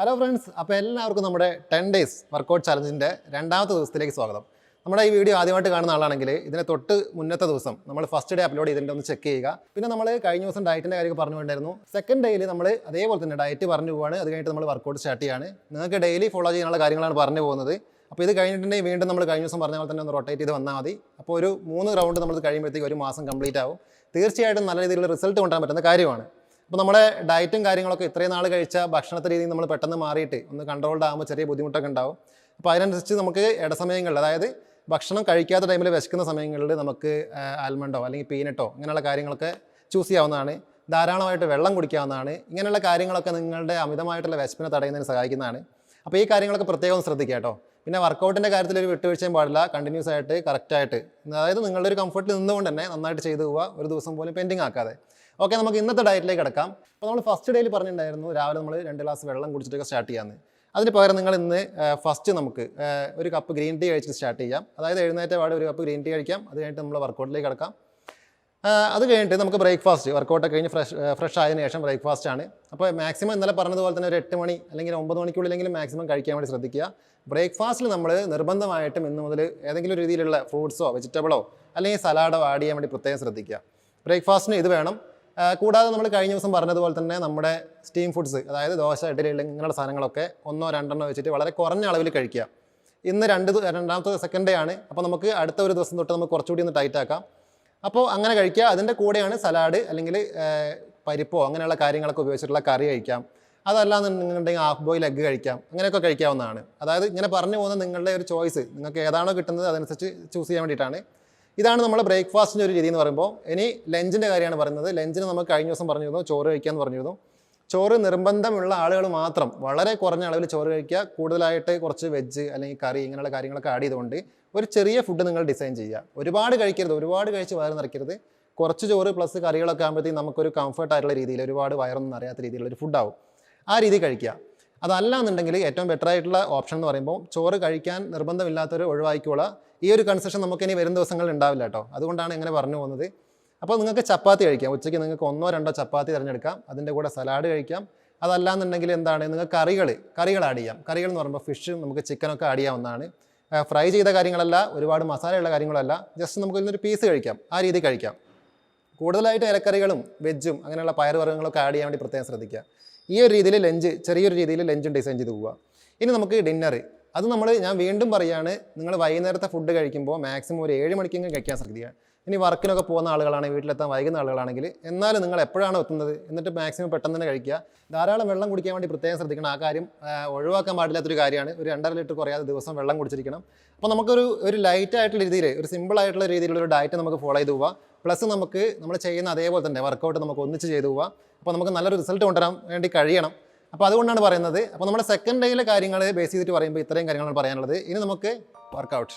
Hello friends, അപ്പോൾ എല്ലാവർക്കും നമ്മുടെ 10 ഡേയ്സ് വർക്കൗട്ട് ചലഞ്ചിൻ്റെ രണ്ടാമത്തെ ദിവസത്തിലേക്ക് സ്വാഗതം. നമ്മുടെ ഈ വീഡിയോ ആദ്യമായിട്ട് കാണുന്ന ആളാണെങ്കിൽ ഇതിനെ തൊട്ട് മുന്നത്തെ ദിവസം നമ്മൾ ഫസ്റ്റ് ഡേ അപ്ലോഡ് ചെയ്തിട്ട് ഒന്ന് ചെക്ക് ചെയ്യുക. പിന്നെ നമ്മൾ കഴിഞ്ഞ ദിവസം ഡയറ്റിൻ്റെ കാര്യമൊക്കെ പറഞ്ഞുകൊണ്ടായിരുന്നു. സെക്കൻഡ് ഡേയിൽ നമ്മൾ അതേപോലെ തന്നെ ഡയറ്റ് പറഞ്ഞു പോവാണ്. അത് കഴിഞ്ഞിട്ട് നമ്മൾ വർക്കൗട്ട് സ്റ്റാർട്ട് ചെയ്യാണ്. നിങ്ങൾക്ക് ഡെയിലി ഫോളോ ചെയ്യാനുള്ള കാര്യങ്ങളാണ് പറഞ്ഞു പോകുന്നത്. അപ്പോൾ ഇത് കഴിഞ്ഞിട്ടുണ്ടെങ്കിൽ വീണ്ടും നമ്മൾ കഴിഞ്ഞ ദിവസം പറഞ്ഞ പോലെ തന്നെ ഒന്ന് റൊട്ടേറ്റ് ചെയ്ത് വന്നാൽ മതി. അപ്പോൾ ഒരു 3 റൗണ്ട് നമ്മൾ കഴിയുമ്പോഴത്തേക്ക് ഒരു മാസം കംപ്ലീറ്റ് ആവും. തീർച്ചയായിട്ടും നല്ല രീതിയിലുള്ള റിസൾട്ട് കൊണ്ടുവരാൻ പറ്റുന്ന കാര്യമാണ്. അപ്പോൾ നമ്മുടെ ഡയറ്റും കാര്യങ്ങളൊക്കെ ഇത്രയും നാൾ കഴിച്ച ഭക്ഷണത്തെ രീതിയിൽ നമ്മൾ പെട്ടെന്ന് മാറിയിട്ട് ഒന്ന് കൺട്രോൾഡ് ആകുമ്പോൾ ചെറിയ ബുദ്ധിമുട്ടൊക്കെ ഉണ്ടാവും. അപ്പോൾ അതിനനുസരിച്ച് നമുക്ക് ഇടസമയങ്ങളിൽ, അതായത് ഭക്ഷണം കഴിക്കാത്ത ടൈമിൽ വിശക്കുന്ന സമയങ്ങളിൽ നമുക്ക് ആൽമണ്ടോ അല്ലെങ്കിൽ പീനട്ടോ ഇങ്ങനെയുള്ള കാര്യങ്ങളൊക്കെ ചൂസ് ചെയ്യാവുന്നതാണ്. ധാരാളമായിട്ട് വെള്ളം കുടിക്കാവുന്നതാണ്. ഇങ്ങനെയുള്ള കാര്യങ്ങളൊക്കെ നിങ്ങളുടെ അമിതമായിട്ടുള്ള വിശപ്പിനെ തടയുന്നതിന് സഹായിക്കുന്നതാണ്. അപ്പോൾ ഈ കാര്യങ്ങളൊക്കെ പ്രത്യേകം ശ്രദ്ധിക്കുക കേട്ടോ. പിന്നെ വർക്കൗട്ടിൻ്റെ കാര്യത്തിൽ ഒരു വിട്ടുവീഴ്ചയും പാടില്ല. കണ്ടിന്യൂസ് ആയിട്ട് കറക്റ്റായിട്ട്, അതായത് നിങ്ങളുടെ ഒരു കംഫർട്ടിൽ നിന്നുകൊണ്ട് തന്നെ നന്നായിട്ട് ചെയ്തു പോവുക, ഒരു ദിവസം പോലും പെൻഡിങ് ആക്കാതെ. ഓക്കെ, നമുക്ക് ഇന്നത്തെ ഡയറ്റിലേക്ക് കിടക്കാം. അപ്പോൾ നമ്മൾ ഫസ്റ്റ് ഡേയിൽ പറഞ്ഞിട്ടുണ്ടായിരുന്നു രാവിലെ നമ്മൾ 2 ഗ്ലാസ് വെള്ളം കുടിച്ചിട്ടൊക്കെ സ്റ്റാർട്ട് ചെയ്യാമെന്ന്. അതിന് പകരം നിങ്ങൾ ഇന്ന് ഫസ്റ്റ് നമുക്ക് ഒരു കപ്പ് ഗ്രീൻ ടീ കഴിച്ചിട്ട് സ്റ്റാർട്ട് ചെയ്യാം. അതായത് എഴുന്നേറ്റ പാടെ ഒരു കപ്പ് ഗ്രീൻ ടീ കഴിക്കാം. അത് കഴിഞ്ഞിട്ട് നമ്മൾ വർക്കൗട്ടിലേക്ക് കിടക്കാം. അത് കഴിഞ്ഞിട്ട് നമുക്ക് ബ്രേക്ക്ഫാസ്റ്റ്, വർക്കൗട്ടൊക്കെ കഴിഞ്ഞ് ഫ്രഷ് ആയതിനു ശേഷം ബ്രേക്ക്ഫാസ്റ്റ് ആണ്. അപ്പോൾ മാക്സിമം ഇന്നലെ പറഞ്ഞതുപോലെ തന്നെ ഒരു 8 മണി അല്ലെങ്കിൽ 9 മണിക്കുള്ളിലെങ്കിലും മാക്സിമം കഴിക്കാൻ വേണ്ടി ശ്രദ്ധിക്കുക. ബ്രേക്ക്ഫാസ്റ്റിൽ നമ്മൾ നിർബന്ധമായിട്ടും ഇന്ന് മുതൽ ഏതെങ്കിലും ഒരു രീതിയിലുള്ള ഫ്രൂട്ട്സോ വെജിറ്റബിളോ അല്ലെങ്കിൽ സലാഡോ ആഡ് ചെയ്യാൻ വേണ്ടി പ്രത്യേകം ശ്രദ്ധിക്കുക. ബ്രേക്ക്ഫാസ്റ്റിന് ഇത് വേണം. കൂടാതെ നമ്മൾ കഴിഞ്ഞ ദിവസം പറഞ്ഞതുപോലെ തന്നെ നമ്മുടെ സ്റ്റീം ഫുഡ്സ്, അതായത് ദോശ, ഇഡലി ഇങ്ങനെയുള്ള സാധനങ്ങളൊക്കെ 1-2 വെച്ചിട്ട് വളരെ കുറഞ്ഞ അളവിൽ കഴിക്കുക. ഇന്ന് രണ്ടാമത്തെ സെക്കൻഡ് ഡേ ആണ്. അപ്പോൾ നമുക്ക് അടുത്ത ഒരു ദിവസം തൊട്ട് നമുക്ക് കുറച്ചുകൂടി ഒന്ന് ടൈറ്റ് ആക്കാം. അപ്പോൾ അങ്ങനെ കഴിക്കുക. അതിൻ്റെ കൂടെയാണ് സലാഡ് അല്ലെങ്കിൽ പരിപ്പോ അങ്ങനെയുള്ള കാര്യങ്ങളൊക്കെ ഉപയോഗിച്ചിട്ടുള്ള കറി കഴിക്കാം. അതല്ലാന്നുണ്ടെങ്കിൽ ഹാഫ് ബോയിൽ എഗ്ഗ് കഴിക്കാം. അങ്ങനെയൊക്കെ കഴിക്കാവുന്നതാണ്. അതായത് ഇങ്ങനെ പറഞ്ഞു പോകുന്ന നിങ്ങളുടെ ഒരു ചോയ്സ്, നിങ്ങൾക്ക് ഏതാണോ കിട്ടുന്നത് അതനുസരിച്ച് ചൂസ് ചെയ്യാൻ വേണ്ടിയിട്ടാണ്. ഇതാണ് നമ്മുടെ ബ്രേക്ക്ഫാസ്റ്റിൻ്റെ ഒരു രീതി എന്ന് പറയുമ്പോൾ. ഇനി ലഞ്ചിൻ്റെ കാര്യമാണ് പറയുന്നത്. ലഞ്ചിന് നമുക്ക് കഴിഞ്ഞ ദിവസം പറഞ്ഞിരുന്നു ചോറ് കഴിക്കാമെന്ന് പറഞ്ഞിരുന്നു. ചോറ് നിർബന്ധമുള്ള ആളുകൾ മാത്രം വളരെ കുറഞ്ഞ അളവിൽ ചോറ് കഴിക്കുക. കൂടുതലായിട്ട് കുറച്ച് വെജ് അല്ലെങ്കിൽ കറി ഇങ്ങനെയുള്ള കാര്യങ്ങളൊക്കെ ആഡ് ചെയ്തുകൊണ്ട് ഒരു ചെറിയ ഫുഡ് നിങ്ങൾ ഡിസൈൻ ചെയ്യുക. ഒരുപാട് കഴിക്കരുത്, ഒരുപാട് കഴിച്ച് വയറ് നിറയ്ക്കരുത്. കുറച്ച് ചോറ് പ്ലസ് കറികളൊക്കെ ആകുമ്പോഴത്തേക്കും നമുക്കൊരു കംഫർട്ടായിട്ടുള്ള രീതിയിൽ, ഒരുപാട് വയറൊന്നും അറിയാത്ത രീതിയിലുള്ളൊരു ഫുഡാവും. ആ രീതി കഴിക്കുക. അതല്ല എന്നുണ്ടെങ്കിൽ ഏറ്റവും ബെറ്റർ ആയിട്ടുള്ള ഓപ്ഷൻ എന്ന് പറയുമ്പോൾ ചോറ് കഴിക്കാൻ നിർബന്ധമില്ലാത്തൊരു ഒഴിവാക്കിയുള്ള ഈ ഒരു കൺസെഷൻ നമുക്ക് ഇനി വരും ദിവസങ്ങളിൽ ഉണ്ടാവില്ല കേട്ടോ. അതുകൊണ്ടാണ് ഇങ്ങനെ പറഞ്ഞു പോകുന്നത്. അപ്പോൾ നിങ്ങൾക്ക് ചപ്പാത്തി കഴിക്കാം. ഉച്ചയ്ക്ക് നിങ്ങൾക്ക് 1-2 ചപ്പാത്തി തിരഞ്ഞെടുക്കാം. അതിൻ്റെ കൂടെ സലാഡ് കഴിക്കാം. അതല്ലാന്നുണ്ടെങ്കിൽ എന്താണ്, നിങ്ങൾക്ക് കറികൾ ആഡ് ചെയ്യാം. കറികൾ എന്ന് പറയുമ്പോൾ ഫിഷും നമുക്ക് ചിക്കനൊക്കെ ആഡ് ചെയ്യാവുന്നതാണ്. ഫ്രൈ ചെയ്ത കാര്യങ്ങളല്ല, ഒരുപാട് മസാലയുള്ള കാര്യങ്ങളല്ല. ജസ്റ്റ് നമുക്ക് ഇതിനൊരു പീസ് കഴിക്കാം. ആ രീതി കഴിക്കാം. കൂടുതലായിട്ട് ഇലക്കറികളും വെജും അങ്ങനെയുള്ള പയറുവർഗ്ഗങ്ങളൊക്കെ ആഡ് ചെയ്യാൻ വേണ്ടി പ്രത്യേകം ശ്രദ്ധിക്കുക. ഈ ഒരു രീതിയിൽ ചെറിയൊരു രീതിയിൽ ലഞ്ചും ഡിസൈൻ ചെയ്ത് പോവുക. ഇനി നമുക്ക് ഡിന്നർ. അത് ഞാൻ വീണ്ടും പറയുകയാണ്, നിങ്ങൾ വൈകുന്നേരത്തെ ഫുഡ് കഴിക്കുമ്പോൾ മാക്സിമം ഒരു 7 മണിക്കെങ്കിലും കഴിക്കാൻ ശ്രദ്ധിക്കുക. ഇനി വർക്കിനൊക്കെ പോകുന്ന ആളുകളാണെങ്കിൽ, വീട്ടിലെത്താൻ വൈകുന്ന ആളുകളാണെങ്കിൽ, എന്നാലും നിങ്ങൾ എപ്പോഴാണോ എത്തുന്നത് എന്നിട്ട് മാക്സിമം പെട്ടെന്ന് തന്നെ കഴിക്കുക. ധാരാളം വെള്ളം കുടിക്കാൻ വേണ്ടി പ്രത്യേകം ശ്രദ്ധിക്കണം. ആ കാര്യം ഒഴിവാക്കാൻ പാടില്ലാത്തൊരു കാര്യമാണ്. ഒരു 2.5 ലിറ്റർ കുറയാതെ ദിവസം വെള്ളം കുടിച്ചിരിക്കണം. അപ്പോൾ നമുക്കൊരു ലൈറ്റ് ആയിട്ടുള്ള രീതിയിൽ, ഒരു സിമ്പിൾ ആയിട്ടുള്ള രീതിയിലുള്ള ഒരു ഡയറ്റ് നമുക്ക് ഫോളോ ചെയ്ത് പോവുക. പ്ലസ് നമ്മൾ ചെയ്യുന്ന അതേപോലെ തന്നെ വർക്കൗട്ട് നമുക്ക് ഒന്നിച്ച് ചെയ്തു പോവുക. അപ്പോൾ നമുക്ക് നല്ലൊരു റിസൾട്ട് കൊണ്ടുവരാൻ വേണ്ടി കഴിയണം. അപ്പോൾ അതുകൊണ്ടാണ് പറയുന്നത്. അപ്പോൾ നമ്മുടെ സെക്കൻഡ് ഡേയിലെ കാര്യങ്ങൾ ബേസ് ചെയ്തിട്ട് പറയുമ്പോൾ ഇത്രയും കാര്യങ്ങളാണ് പറയാനുള്ളത്. ഇനി നമുക്ക് വർക്കൗട്ട്.